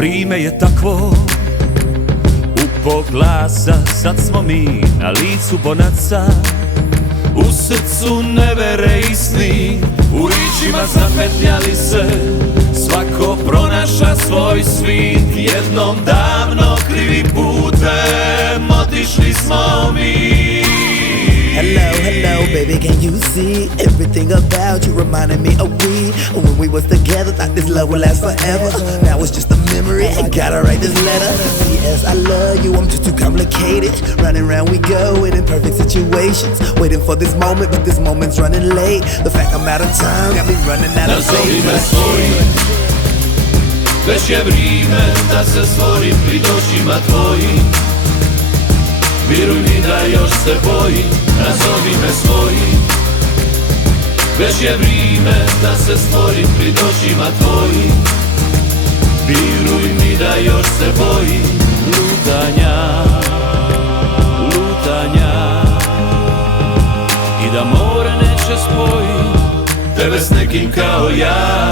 Vrijeme je takvo, u poglasa, sad smo mi na licu bonaca. U srcu nevere i sni, u ričima zapetljali se, svako pronaša svoj svit. Jednom davno krivim putem otišli smo mi. Hello, hello, baby, can you see? Everything about you reminded me of we. When we was together, thought this love would last forever. Now it's just a memory, I gotta write this letter. P.S. I love you, I'm just too complicated. Running around we go in imperfect situations. Waiting for this moment, but this moment's running late. The fact I'm out of time got me running out of Nazovi me svojim, već je vrijeme da se stvorim pred očima tvojim. Vjeruj mi da još se bojim, nazovi me svojim. Već je vrijeme da se stvorim pred očima tvojim. Vjeruj mi da još se bojim lutanja, lutanja. I da more neće spojit tebe s nekim kao ja.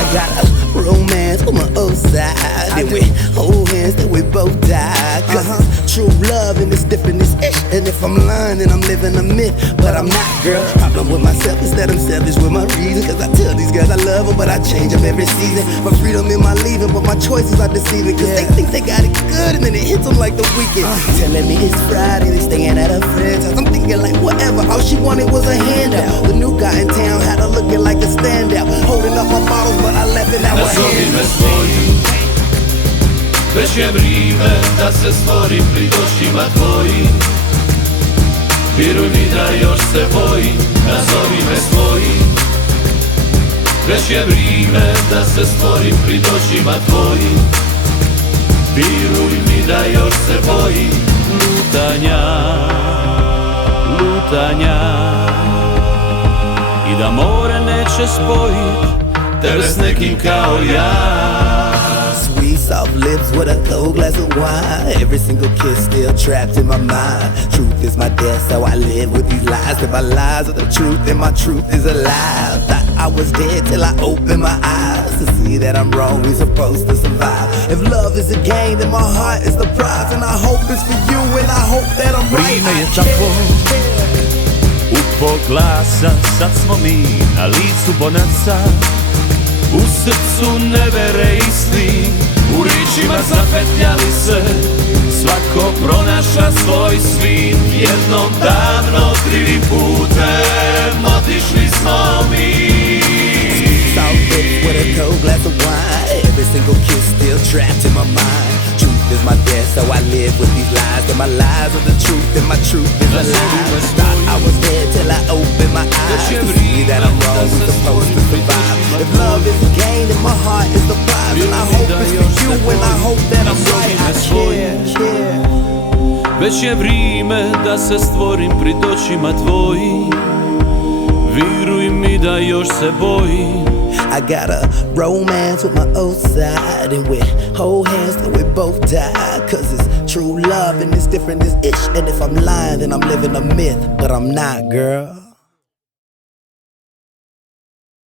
I got a romance on my old side. Then we hold hands, then we both die. Cause it's true love and it's different, it's ish. And if I'm lying, then I'm living a myth. But I'm not, girl. Problem with myself is that I'm selfish with my reason. Cause I tell these girls I love them, but I change them every season. My freedom in my leaving, but my choices are deceiving. Cause they think they got it good and then it hits them like the weekend. Telling me it's Friday, they staying at her friend's house. I'm thinking like whatever, all she wanted was a handout. The new guy in town had her looking like a standout. Holding up my bottles, but I left it out her hands. Nazovi me svojim, već je vrijeme da se stvorim pred očima tvojim. Vjeruj mi da još se bojim, nazovi me svojim. Već je vrijeme da se stvorim pred očima tvojim. Vjeruj mi da još se bojim lutanja, lutanja. I da more neće spojit tebe s nekim kao ja. Sweet soft lips with a cold glass of wine. Every single kiss still trapped in my mind. Truth is my death, so I live with these lies. If my lies are the truth, then my truth is a lie. Thought I was dead till I opened my eyes to see that I'm wrong, we supposed to survive. If love is a game, then my heart is the prize. And I hope it's for you, and I hope that I'm right. Vrijeme je takvo, u poglasa, sad smo mi na licu bonaca. U srcu nevere i sni, u ričima zapetljali se, svako pronaša svoj svit. Jednom davno krivim putem otišli smo mi. Soft lips with a cold glass of wine. Every single kiss still trapped in my mind. Truth is my death, so I live with these lies. And my lies are the truth, and my truth is a lie. Thought I was dead till I opened my eyes to see that I'm wrong, we supposed to survive. If love is a game, then my heart is the prize. And I hope it's for you, and I hope that I'm right. I care. Već je vrijeme da se stvorim pred očima tvojim. Vjeruj mi da još se bojim. I got a romance with my old side. And we hold hands till we both die. Cause it's true love and it's different, it's ish. And if I'm lying, then I'm living a myth. But I'm not, girl.